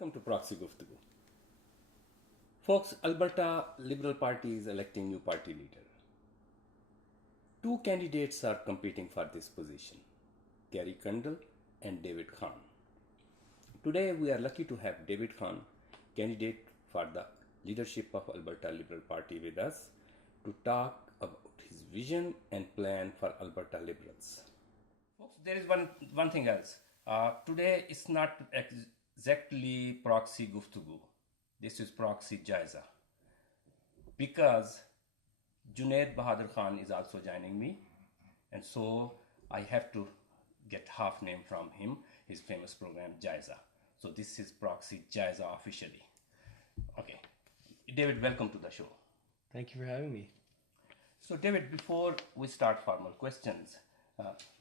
Welcome to Proxy Guftugu. Folks, Alberta Liberal Party is electing new party leader. Two candidates are competing for this position, Gary Kundal and David Khan. Today we are lucky to have David Khan, candidate for the leadership of Alberta Liberal Party with us to talk about his vision and plan for Alberta Liberals. Folks, there is one thing else. Today it's not exactly Proxy Guftugu. This is Proxy Jaiza. Because Junaid Bahadur Khan is also joining me, and so I have to get half name from him, his famous program Jaiza. So this is Proxy Jaiza officially. Okay, David, welcome to the show. Thank you for having me. So David, before we start formal questions,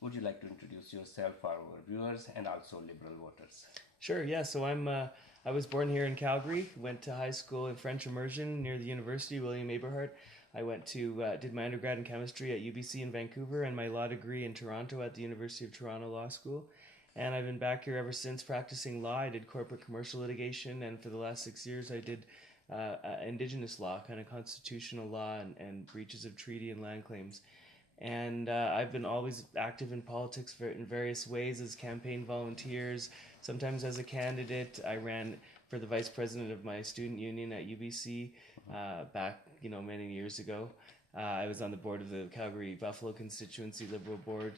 would you like to introduce yourself for our viewers and also Liberal voters? Sure, yeah. So I was born here in Calgary, went to high school in French immersion near the university, William Aberhart. I went to, did my undergrad in chemistry at UBC in Vancouver and my law degree in Toronto at the University of Toronto Law School. And I've been back here ever since practicing law. I did corporate commercial litigation, and for the last 6 years I did Indigenous law, kind of constitutional law and breaches of treaty and land claims. And I've been always active in politics in various ways as campaign volunteers, sometimes as a candidate. I ran for the vice president of my student union at UBC back, many years ago. I was on the board of the Calgary Buffalo constituency Liberal board,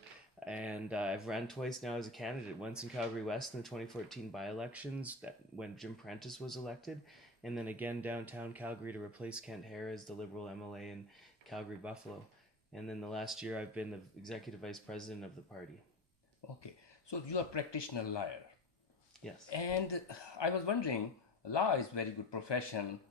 and I've ran twice now as a candidate, once in Calgary West in the 2014 by-elections when Jim Prentice was elected, and then again downtown Calgary to replace Kent Hare as the Liberal MLA in Calgary Buffalo. And then the last year I've been the executive vice president of the party. Okay, so you are a practitioner lawyer. Yes. And I was wondering, law is very good profession,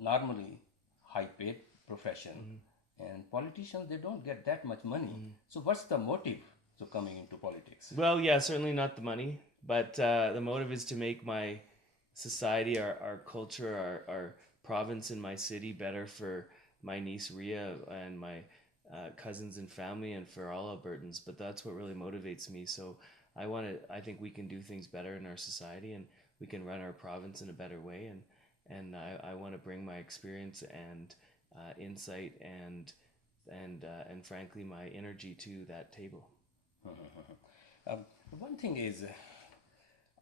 normally high paid profession, and politicians, they don't get that much money. So what's the motive to coming into politics? Well, yeah, certainly not the money, but the motive is to make my society, our culture, our province and my city better for my niece Ria and my cousins and family, and for all Albertans. But that's what really motivates me. So I think we can do things better in our society, and we can run our province in a better way. And I want to bring my experience and insight and frankly my energy to that table. One thing is,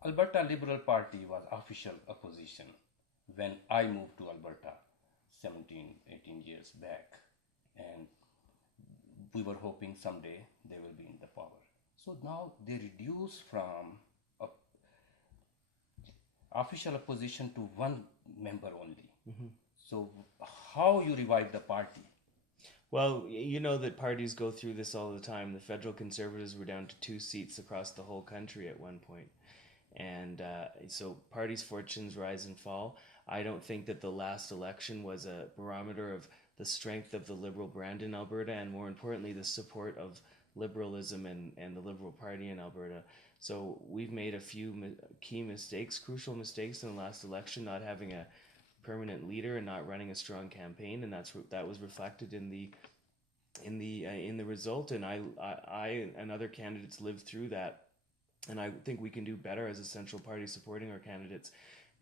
Alberta Liberal Party was official opposition when I moved to Alberta 17-18 years back, and we were hoping someday they will be in the power. So now they reduce from official opposition to one member only. So how you revive the party? Well, you know that parties go through this all the time. The federal Conservatives were down to 2 seats across the whole country at one point. And so parties' fortunes rise and fall. I don't think that the last election was a barometer of the strength of the Liberal brand in Alberta, and more importantly, the support of liberalism and the Liberal Party in Alberta. So we've made a few key mistakes, crucial mistakes in the last election, not having a permanent leader and not running a strong campaign, and that was reflected in the result. And I and other candidates lived through that. And I think we can do better as a central party supporting our candidates.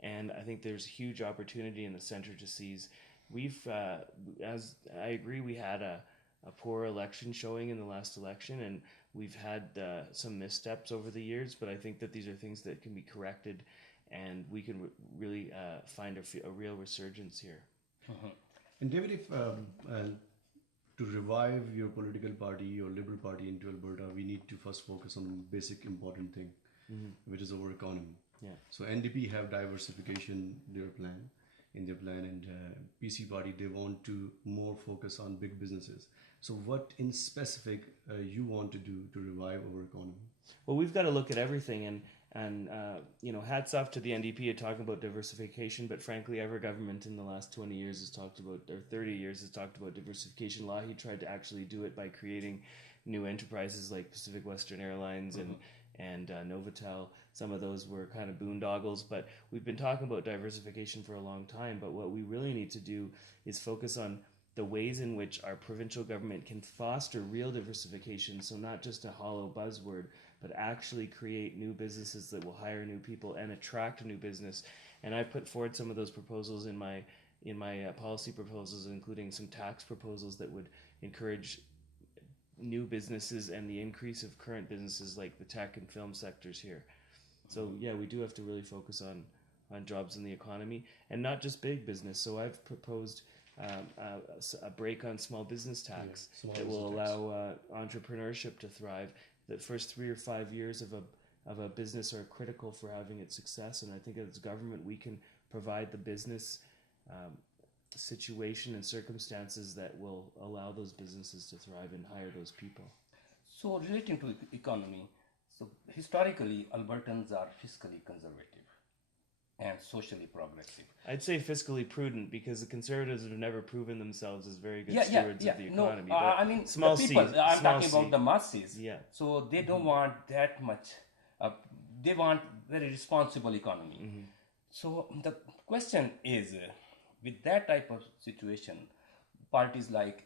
And I think there's huge opportunity in the center to seize. As I agree, we had a poor election showing in the last election, and we've had some missteps over the years, but I think that these are things that can be corrected, and we can really find a real resurgence here. And David, if to revive your political party, your Liberal Party into Alberta, we need to first focus on basic important thing, which is our economy. Yeah. So NDP have diversification in their plan, and PC Party, they want to more focus on big businesses. So what in specific you want to do to revive our economy? Well, we've got to look at everything, and hats off to the NDP at talking about diversification, but frankly, every government in the last 20 years has talked about, or 30 years has talked about diversification. He tried to actually do it by creating new enterprises like Pacific Western Airlines and Novotel. Some of those were kind of boondoggles, but we've been talking about diversification for a long time. But what we really need to do is focus on the ways in which our provincial government can foster real diversification, so not just a hollow buzzword, but actually create new businesses that will hire new people and attract new business. And I put forward some of those proposals in my policy proposals, including some tax proposals that would encourage new businesses and the increase of current businesses like the tech and film sectors here. So yeah, we do have to really focus on jobs in the economy, and not just big business. So I've proposed a break on small business tax that will allow entrepreneurship to thrive. The first 3 or 5 years of a business are critical for having its success, and I think as government we can provide the business situation and circumstances that will allow those businesses to thrive and hire those people. So relating to economy, so historically Albertans are fiscally conservative and socially progressive. I'd say fiscally prudent, because the Conservatives have never proven themselves as very good stewards of the economy. No, I mean small the people. I'm talking C. about the masses. Yeah. So they don't want that much. They want very responsible economy. Mm-hmm. So the question is, with that type of situation, parties like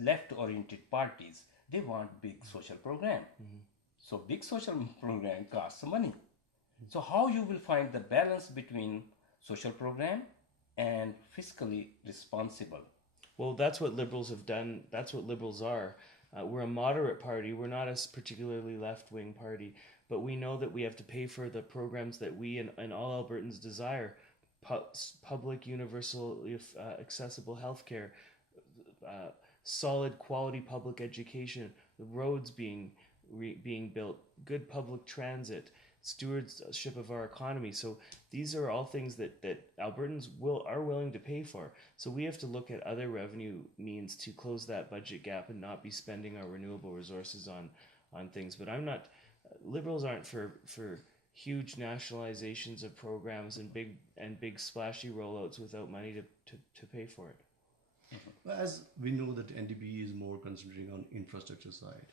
left-oriented parties, they want big social program. Mm-hmm. So big social program costs money. So how you will find the balance between social program and fiscally responsible? Well, that's what liberals have done. That's what liberals are. We're a moderate party. We're not a particularly left-wing party, but we know that we have to pay for the programs that we and all Albertans desire: public, universal, accessible healthcare, solid, quality public education, the roads being built, good public transit, stewardship of our economy. So these are all things that Albertans are willing to pay for. So we have to look at other revenue means to close that budget gap and not be spending our renewable resources on things. But liberals aren't for huge nationalizations of programs and big splashy rollouts without money to pay for it. Well, as we know that NDP is more concentrating on infrastructure side.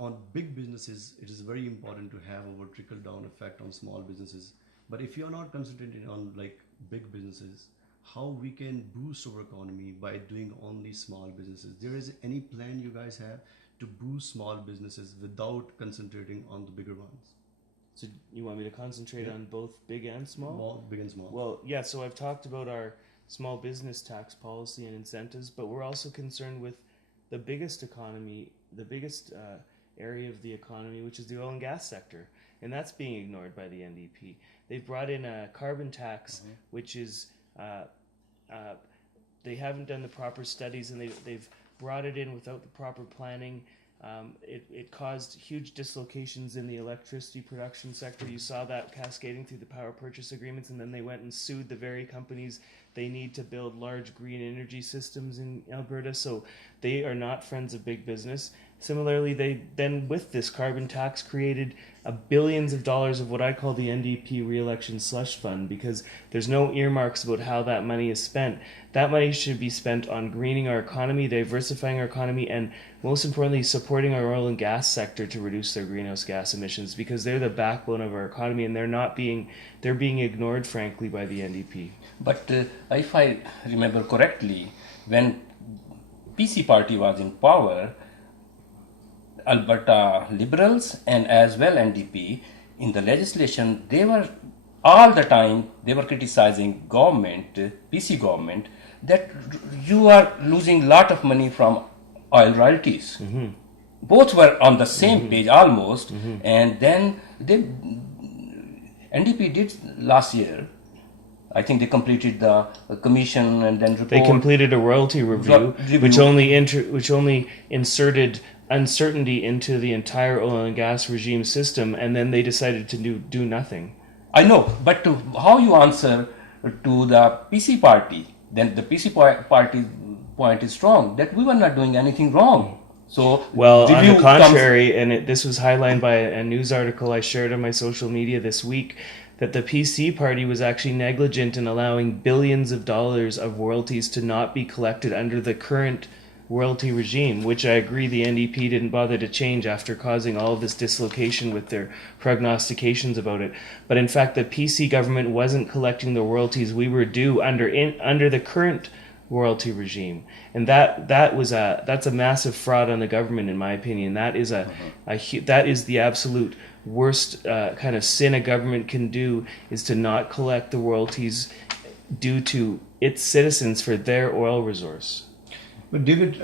On big businesses, it is very important to have a trickle-down effect on small businesses. But if you're not concentrating on like big businesses, how we can boost our economy by doing only small businesses? There is any plan you guys have to boost small businesses without concentrating on the bigger ones? So you want me to concentrate on both big and small? Big and small. Well, yeah, so I've talked about our small business tax policy and incentives, but we're also concerned with the biggest area of the economy, which is the oil and gas sector. And that's being ignored by the NDP. They've brought in a carbon tax, which is, they haven't done the proper studies, and they've brought it in without the proper planning. It caused huge dislocations in the electricity production sector. You saw that cascading through the power purchase agreements, and then they went and sued the very companies they need to build large green energy systems in Alberta. So they are not friends of big business. Similarly, they then, with this carbon tax, created billions of dollars of what I call the NDP re-election slush fund, because there's no earmarks about how that money is spent. That money should be spent on greening our economy, diversifying our economy, and most importantly, supporting our oil and gas sector to reduce their greenhouse gas emissions, because they're the backbone of our economy, and they're being ignored, frankly, by the NDP. But if I remember correctly, when PC party was in power, Alberta Liberals and as well NDP in the legislation, they were all the time criticizing government, PC government, that you are losing lot of money from oil royalties. Mm-hmm. Both were on the same page almost, and then NDP did last year. I think they completed the commission and then report. They completed a royalty review. which only inserted uncertainty into the entire oil and gas regime system, and then they decided to do nothing. I know, but how you answer to the PC party? Then the PC party point is strong that we were not doing anything wrong. So well, on the contrary, and this was highlighted by a news article I shared on my social media this week, that the PC party was actually negligent in allowing billions of dollars of royalties to not be collected under the current royalty regime, which I agree the NDP didn't bother to change after causing all of this dislocation with their prognostications about it. But in fact, the PC government wasn't collecting the royalties we were due under the current royalty regime, and that's a massive fraud on the government, in my opinion. That is that is the absolute worst kind of sin a government can do, is to not collect the royalties due to its citizens for their oil resource. But David,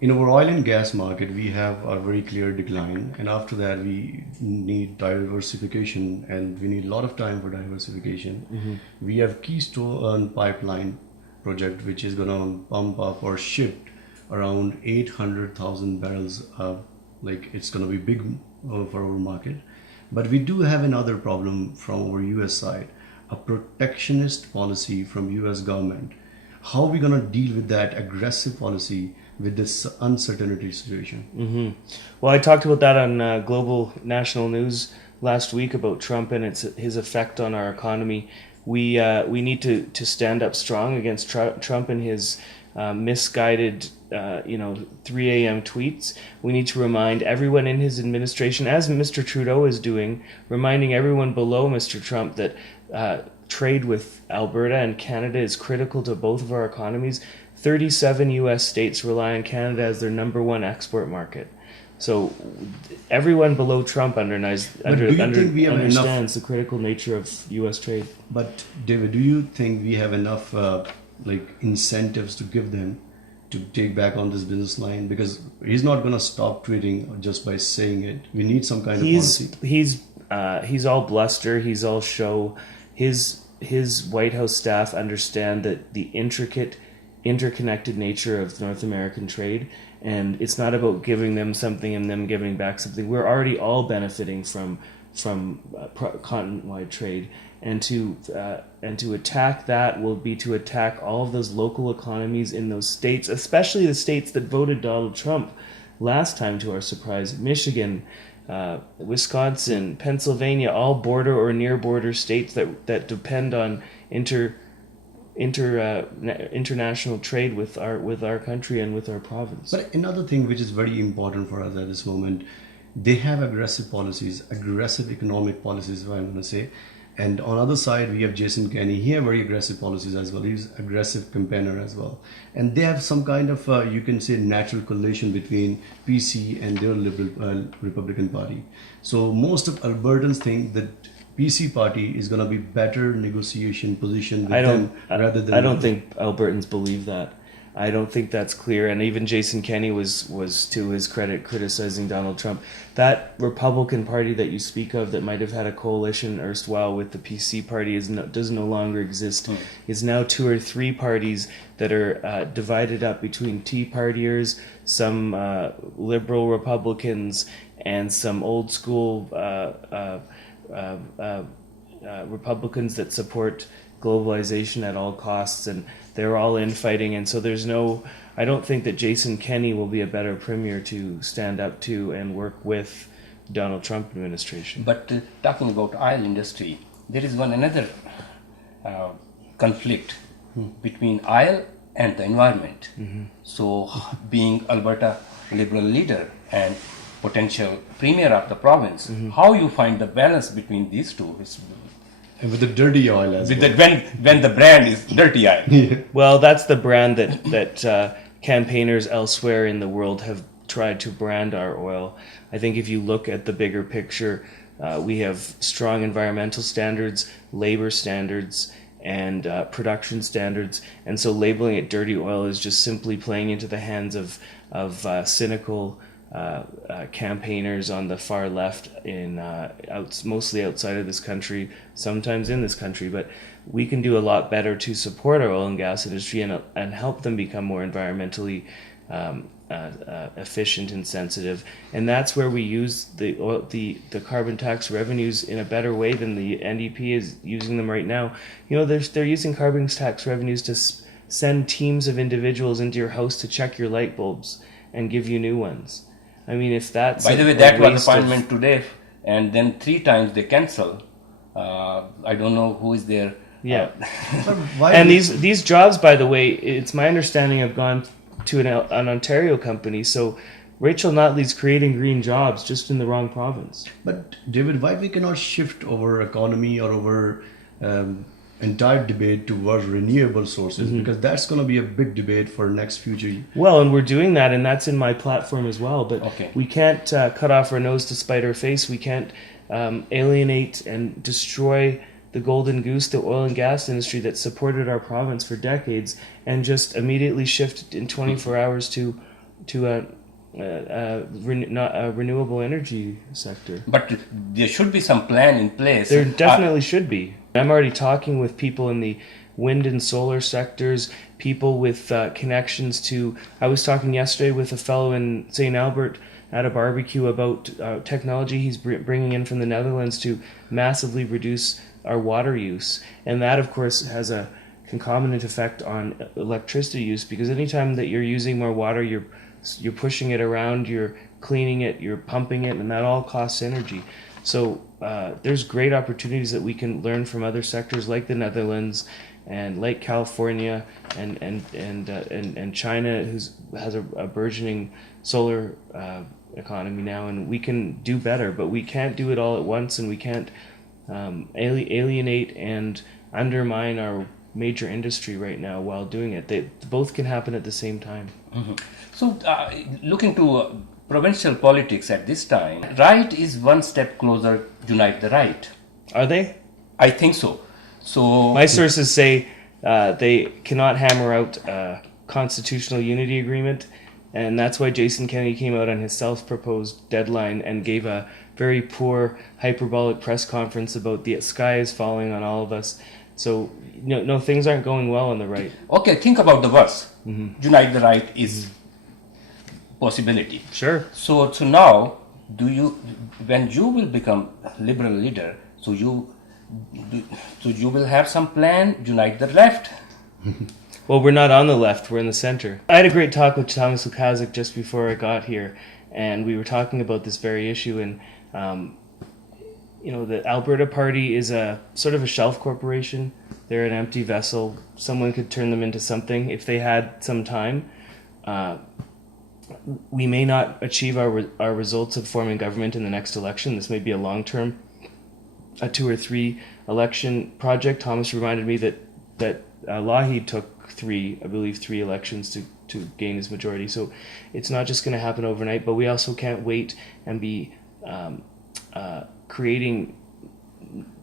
in our oil and gas market, we have a very clear decline, and after that, we need diversification, and we need a lot of time for diversification. We have Keystone Pipeline project, which is going to pump up or shift around 800,000 barrels. Like it's going to be big for our market. But we do have another problem from our US side, a protectionist policy from US government. How are we going to deal with that aggressive policy with this uncertainty situation? Well, I talked about that on Global National News last week about Trump and his effect on our economy. We need to stand up strong against Trump and his misguided 3 a.m. tweets. We need to remind everyone in his administration, as Mr. Trudeau is doing, reminding everyone below Mr. Trump that trade with Alberta and Canada is critical to both of our economies. 37 U.S. states rely on Canada as their number one export market. So everyone below Trump understands the critical nature of U.S. trade. But David, do you think we have enough incentives to give them to take back on this business line? Because he's not going to stop trading just by saying it. We need some kind of policy. He's all bluster. He's all show. His White House staff understand that the interconnected nature of North American trade, and it's not about giving them something and them giving back something. We're already all benefiting from continent-wide trade, and to attack that will be to attack all of those local economies in those states, especially the states that voted Donald Trump last time, to our surprise. Michigan, Wisconsin, Pennsylvania, all border or near border states that depend on international trade with our country and with our province. But another thing which is very important for us at this moment, they have aggressive policies, aggressive economic policies, if I'm going to say. And on the other side, we have Jason Kenney. He has very aggressive policies as well. He's aggressive campaigner as well. And they have some kind of, you can say, natural correlation between PC and their Liberal Republican Party. So most of Albertans think that PC party is going to be better negotiation position with them rather than... I don't think Albertans believe that. I don't think that's clear. And even Jason Kenney was to his credit, criticizing Donald Trump. That Republican Party that you speak of that might have had a coalition erstwhile with the PC party does no longer exist. It's now 2 or 3 parties that are divided up between Tea Partiers, some liberal Republicans, and some old school Republicans that support globalization at all costs, and they're all infighting. And so I don't think that Jason Kenney will be a better premier to stand up to and work with Donald Trump administration. But talking about oil industry, there is another conflict between oil and the environment. So being Alberta Liberal leader and potential premier of the province, how you find the balance between these two? And with the dirty oil as well. When the brand is dirty oil. Well, that's the brand that campaigners elsewhere in the world have tried to brand our oil. I think if you look at the bigger picture, we have strong environmental standards, labor standards, and production standards. And so labeling it dirty oil is just simply playing into the hands of cynical campaigners on the far left, mostly outside of this country, sometimes in this country. But we can do a lot better to support our oil and gas industry and help them become more environmentally efficient and sensitive. And that's where we use the carbon tax revenues in a better way than the NDP is using them right now. They're using carbon tax revenues to send teams of individuals into your house to check your light bulbs and give you new ones. I mean, if that's... By the way, that was appointment today, and then 3 times they cancel. I don't know who is there. Yeah. And these jobs, by the way, it's my understanding, have gone to an Ontario company. So Rachel Notley's creating green jobs just in the wrong province. But David, why we cannot shift our economy or our entire debate towards renewable sources, because that's going to be a big debate for next future. Well, and we're doing that, and that's in my platform as well. But Okay. we can't cut off our nose to spite our face. We can't alienate and destroy the golden goose, the oil and gas industry that supported our province for decades, and just immediately shift in 24 hours to a renewable energy sector. But there should be some plan in place. There definitely should be. I'm already talking with people in the wind and solar sectors, people with connections to... I was talking yesterday with a fellow in St. Albert at a barbecue about technology he's bringing in from the Netherlands to massively reduce our water use. And that, of course, has a concomitant effect on electricity use, because anytime that you're using more water, you're pushing it around, you're cleaning it, you're pumping it, and that all costs energy. So there's great opportunities that we can learn from other sectors like the Netherlands and like California and China, has a burgeoning solar economy now, and we can do better, but we can't do it all at once, and we can't alienate and undermine our major industry right now while doing it. They both can happen at the same time. Mm-hmm. So, looking to provincial politics at this time, right is one step closer to unite the right. Are they? I think so. So my sources say they cannot hammer out a constitutional unity agreement, and that's why Jason Kennedy came out on his self-proposed deadline and gave a very poor, hyperbolic press conference about the sky is falling on all of us. So, no, things aren't going well on the right. Okay, think about the worst. Unite the right is possibility. Sure. So now, when you will become liberal leader, so you will have some plan, unite the left? Well, we're not on the left, we're in the center. I had a great talk with Thomas Lukazik just before I got here, and we were talking about this very issue, and the Alberta Party is a sort of a shelf corporation. They're an empty vessel. Someone could turn them into something if they had some time. We may not achieve our results of forming government in the next election. This may be a long-term, a 2 or 3 election project. Thomas reminded me that Lougheed took 3 elections to gain his majority. So it's not just going to happen overnight, but we also can't wait and be creating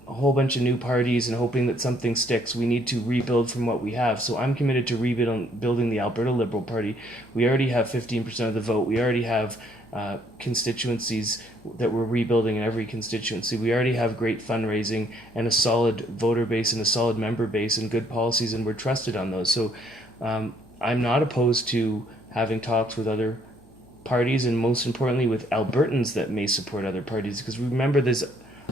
a whole bunch of new parties and hoping that something sticks. We need to rebuild from what we have. So I'm committed to building the Alberta Liberal Party. We already have 15% of the vote. We already have constituencies that we're rebuilding in every constituency. We already have great fundraising and a solid voter base and a solid member base and good policies, and we're trusted on those. So I'm not opposed to having talks with other parties, and most importantly with Albertans that may support other parties, because remember this.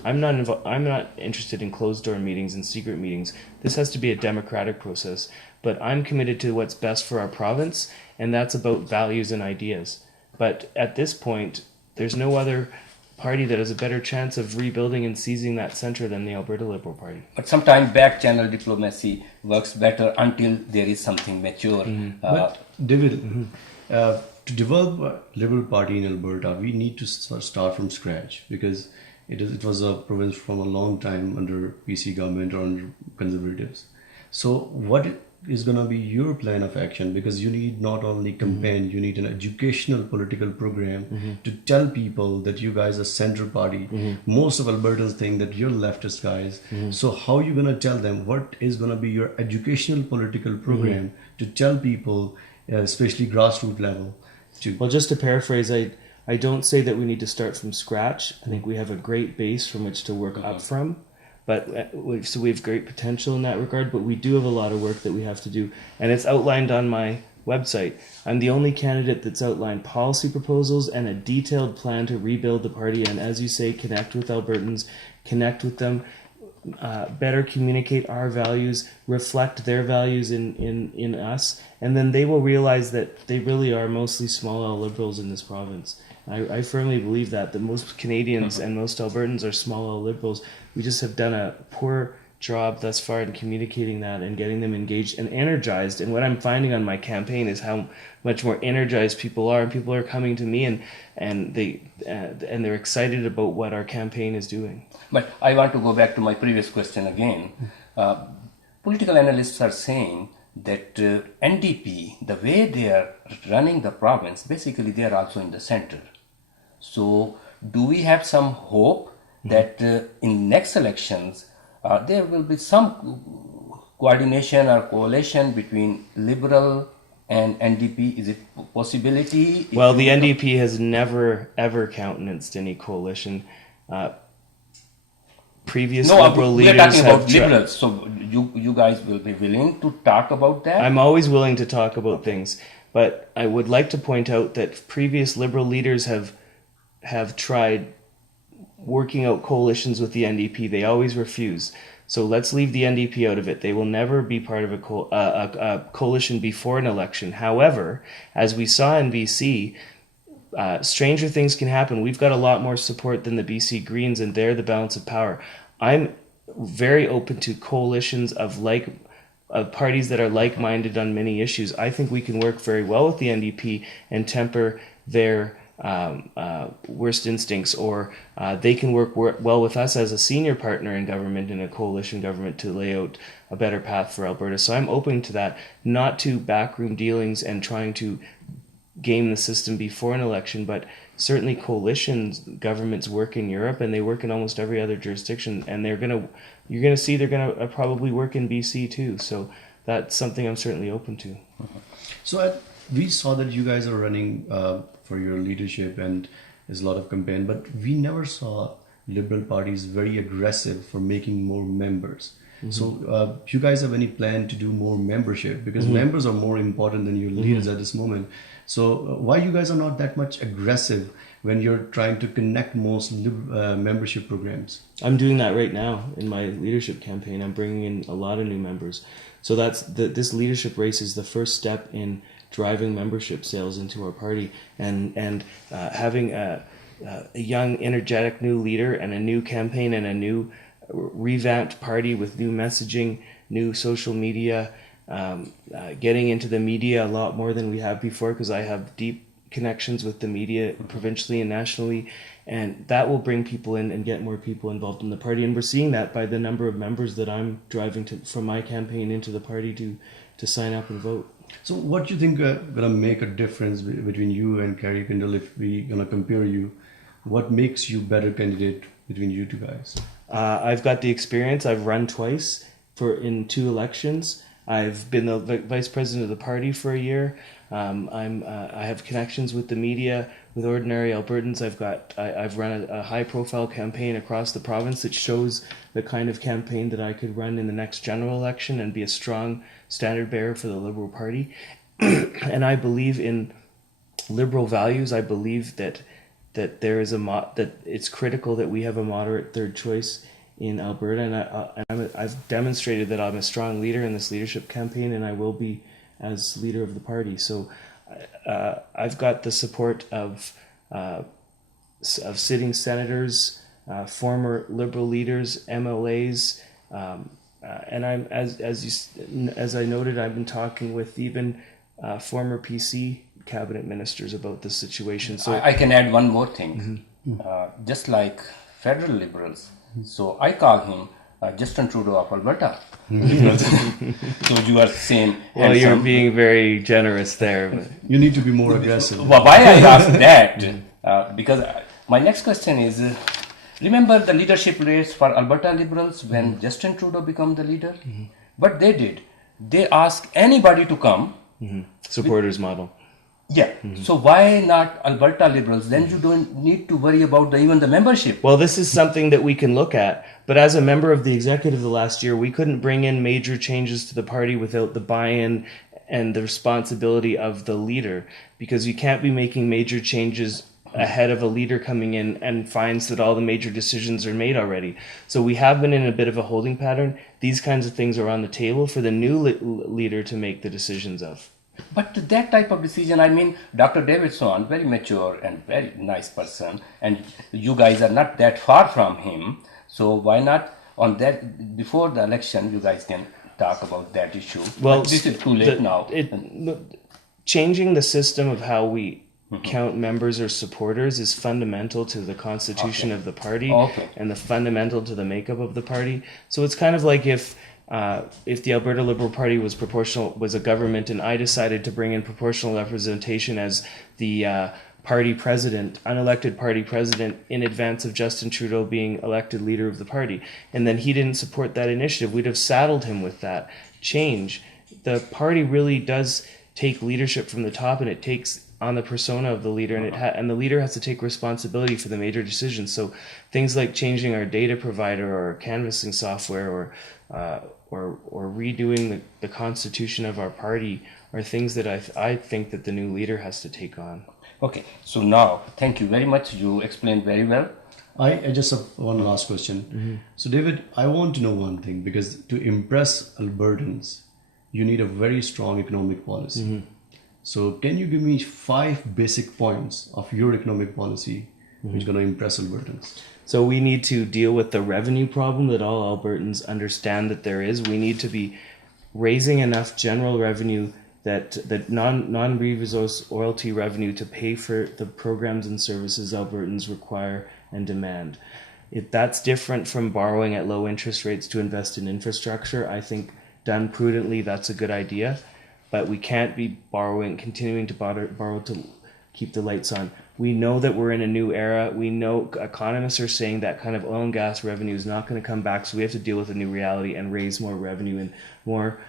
I'm not interested in closed door meetings and secret meetings. This has to be a democratic process, but I'm committed to what's best for our province, and that's about values and ideas. But at this point, there's no other party that has a better chance of rebuilding and seizing that center than the Alberta Liberal Party. But sometimes back channel diplomacy works better until there is something mature. But David, to develop a Liberal Party in Alberta, we need to start from scratch, because it was a province from a long time under PC government or under Conservatives. So what is going to be your plan of action? Because you need not only campaign, you need an educational political program to tell people that you guys are center party. Most of Albertans think that you're leftist guys. So how are you going to tell them? What is going to be your educational political program to tell people, especially grassroots level? Well, just to paraphrase, I don't say that we need to start from scratch. I think we have a great base from which to work up from. But so we have great potential in that regard, but we do have a lot of work that we have to do. And it's outlined on my website. I'm the only candidate that's outlined policy proposals and a detailed plan to rebuild the party. And as you say, connect with Albertans, connect with them, better communicate our values, reflect their values in us. And then they will realize that they really are mostly small L liberals in this province. I firmly believe that most Canadians and most Albertans are small L liberals. We just have done a poor job thus far in communicating that and getting them engaged and energized. And what I'm finding on my campaign is how much more energized people are, and people are coming to me and they're excited about what our campaign is doing. But I want to go back to my previous question again. political analysts are saying that NDP, the way they are running the province, basically they are also in the center. So do we have some hope that in next elections there will be some coordination or coalition between Liberal and NDP? Is it a possibility? Well, the NDP has never ever countenanced any coalition. Previous Liberal we are leaders talking have about Liberals. So you guys will be willing to talk about that? I'm always willing to talk about things, but I would like to point out that previous Liberal leaders have tried working out coalitions with the NDP. They always refuse. So let's leave the NDP out of it. They will never be part of a coalition before an election. However, as we saw in BC, stranger things can happen. We've got a lot more support than the BC Greens, and they're the balance of power. I'm very open to coalitions of parties that are like-minded on many issues. I think we can work very well with the NDP and temper their worst instincts, or they can work well with us as a senior partner in government, in a coalition government, to lay out a better path for Alberta. So I'm open to that, not to backroom dealings and trying to game the system before an election, but certainly coalitions governments work in Europe, and they work in almost every other jurisdiction, and you're gonna see they're gonna probably work in BC too. So that's something I'm certainly open to. So we saw that you guys are running for your leadership, and there's a lot of campaign, but we never saw Liberal parties very aggressive for making more members. So you guys have any plan to do more membership, because members are more important than your leaders at this moment. So why you guys are not that much aggressive when you're trying to connect most membership programs? I'm doing that right now in my leadership campaign. I'm bringing in a lot of new members. So this leadership race is the first step in driving membership sales into our party, and having a young, energetic new leader and a new campaign and a new revamped party with new messaging, new social media, getting into the media a lot more than we have before, because I have deep connections with the media provincially and nationally, and that will bring people in and get more people involved in the party. And we're seeing that by the number of members that I'm driving from my campaign into the party to sign up and vote. So what do you think gonna make a difference between you and Carrie Kendall if we gonna compare you? What makes you better candidate between you two guys? I've got the experience. I've run twice in 2 elections. I've been the vice president of the party for a year. I have connections with the media, with ordinary Albertans. I've run a high-profile campaign across the province that shows the kind of campaign that I could run in the next general election and be a strong standard bearer for the Liberal Party. And I believe in Liberal values. I believe that there is that it's critical that we have a moderate third choice in Alberta, and I've demonstrated that I'm a strong leader in this leadership campaign, and I will be as leader of the party. So I've got the support of sitting senators, former Liberal leaders, MLAs, and I'm as I noted, I've been talking with even former PC cabinet ministers about this situation. So I can add one more thing. Just like federal Liberals, so I call him Justin Trudeau of Alberta. So you are same. Well, you're being very generous there. But. You need to be more aggressive. Well, why I ask that? Because my next question is, remember the leadership race for Alberta Liberals when Justin Trudeau became the leader? But they did. They asked anybody to come. Supporters model. Yeah. So why not Alberta Liberals? Then you don't need to worry about even the membership. Well, this is something that we can look at. But as a member of the executive the last year, we couldn't bring in major changes to the party without the buy-in and the responsibility of the leader, because you can't be making major changes ahead of a leader coming in and finds that all the major decisions are made already. So we have been in a bit of a holding pattern. These kinds of things are on the table for the new leader to make the decisions of. But that type of decision, I mean, Dr. Davidson, very mature and very nice person, and you guys are not that far from him. So why not on that, before the election, you guys can talk about that issue. Well, but this is too late now. Changing the system of how we count members or supporters is fundamental to the constitution of the party and the fundamental to the makeup of the party. So it's kind of like if if the Alberta Liberal Party was a government, and I decided to bring in proportional representation as the party president, unelected party president, in advance of Justin Trudeau being elected leader of the party, and then he didn't support that initiative, we'd have saddled him with that change. The party really does take leadership from the top, and it takes on the persona of the leader, and the leader has to take responsibility for the major decisions. So things like changing our data provider or canvassing software, or redoing the constitution of our party, are things that I think that the new leader has to take on. Okay, so now, thank you very much. You explained very well. I just have one last question. So, David, I want to know one thing, because to impress Albertans, you need a very strong economic policy. So, can you give me 5 basic points of your economic policy which is going to impress Albertans? So we need to deal with the revenue problem that all Albertans understand that there is. We need to be raising enough general revenue, that non-resource royalty revenue, to pay for the programs and services Albertans require and demand. If that's different from borrowing at low interest rates to invest in infrastructure, I think done prudently, that's a good idea. But we can't be continuing to borrow to keep the lights on. We know that we're in a new era. We know economists are saying that kind of oil and gas revenue is not going to come back, so we have to deal with a new reality and raise more revenue in more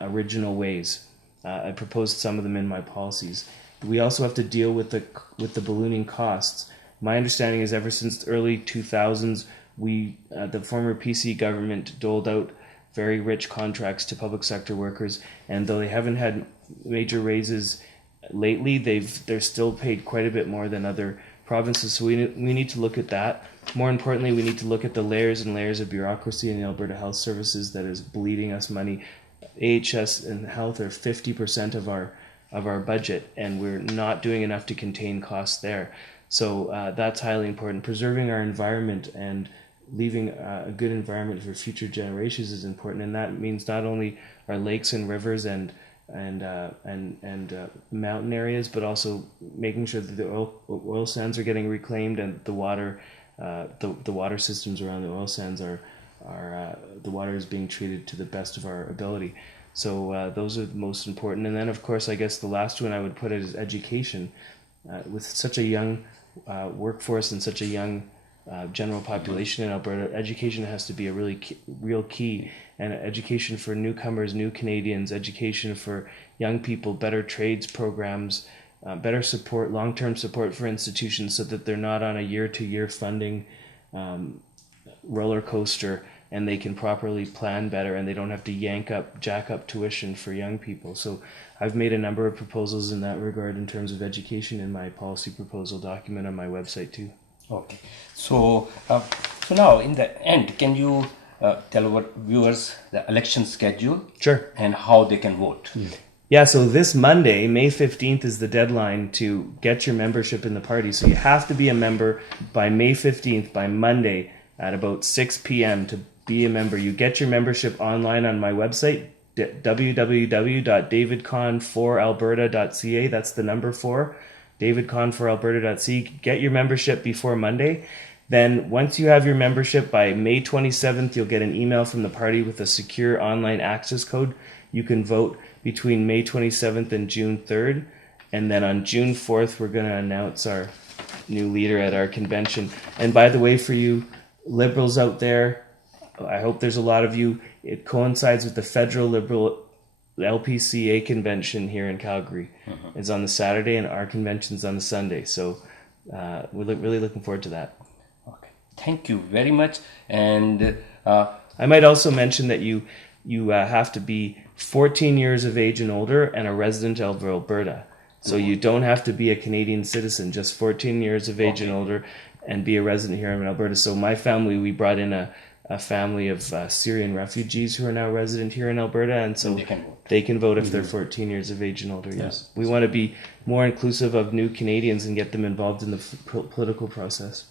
original ways. I proposed some of them in my policies. We also have to deal with the ballooning costs. My understanding is ever since the early 2000s, the former PC government doled out very rich contracts to public sector workers, and though they haven't had major raises lately, they're still paid quite a bit more than other provinces. So we need to look at that. More importantly, we need to look at the layers and layers of bureaucracy in the Alberta Health Services that is bleeding us money. AHS and health are 50% of our budget, and we're not doing enough to contain costs there. So that's highly important. Preserving our environment and leaving a good environment for future generations is important, and that means not only our lakes and rivers and mountain areas, but also making sure that the oil sands are getting reclaimed, and the water systems around the oil sands are the water is being treated to the best of our ability. So those are the most important. And then, of course, I guess the last one I would put it is education. With such a young workforce and such a young general population in Alberta, education has to be a real key. And education for newcomers, new Canadians, education for young people, better trades programs, better support, long-term support for institutions, so that they're not on a year-to-year funding roller coaster, and they can properly plan better, and they don't have to jack up tuition for young people. So I've made a number of proposals in that regard in terms of education in my policy proposal document on my website too. Okay, so now in the end, can you tell our viewers the election schedule? Sure. And how they can vote? Yeah, so this Monday, May 15th, is the deadline to get your membership in the party. So you have to be a member by May 15th, by Monday at about 6 p.m. to be a member. You get your membership online on my website, www.davidcon4alberta.ca. That's the number 4, davidcon4alberta.ca. Get your membership before Monday. Then once you have your membership by May 27th, you'll get an email from the party with a secure online access code. You can vote between May 27th and June 3rd. And then on June 4th, we're going to announce our new leader at our convention. And by the way, for you Liberals out there, I hope there's a lot of you. It coincides with the Federal Liberal LPCA convention here in Calgary. It's on the Saturday, and our convention's on the Sunday. So we're really looking forward to that. Okay, thank you very much. And I might also mention that you have to be 14 years of age and older and a resident of Alberta. So you don't have to be a Canadian citizen, just 14 years of age and older and be a resident here in Alberta. So my family, we brought in a family of Syrian refugees who are now resident here in Alberta, and so they can vote if they're 14 years of age and older. Yes, we want to be more inclusive of new Canadians and get them involved in the political process.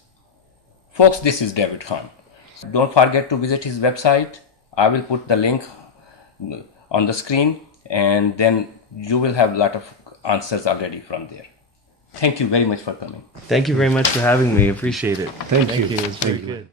Folks, this is David Khan. Don't forget to visit his website. I will put the link on the screen, and then you will have a lot of answers already from there. Thank you very much for coming. Thank you very much for having me. Appreciate it. Thank you. It was very good.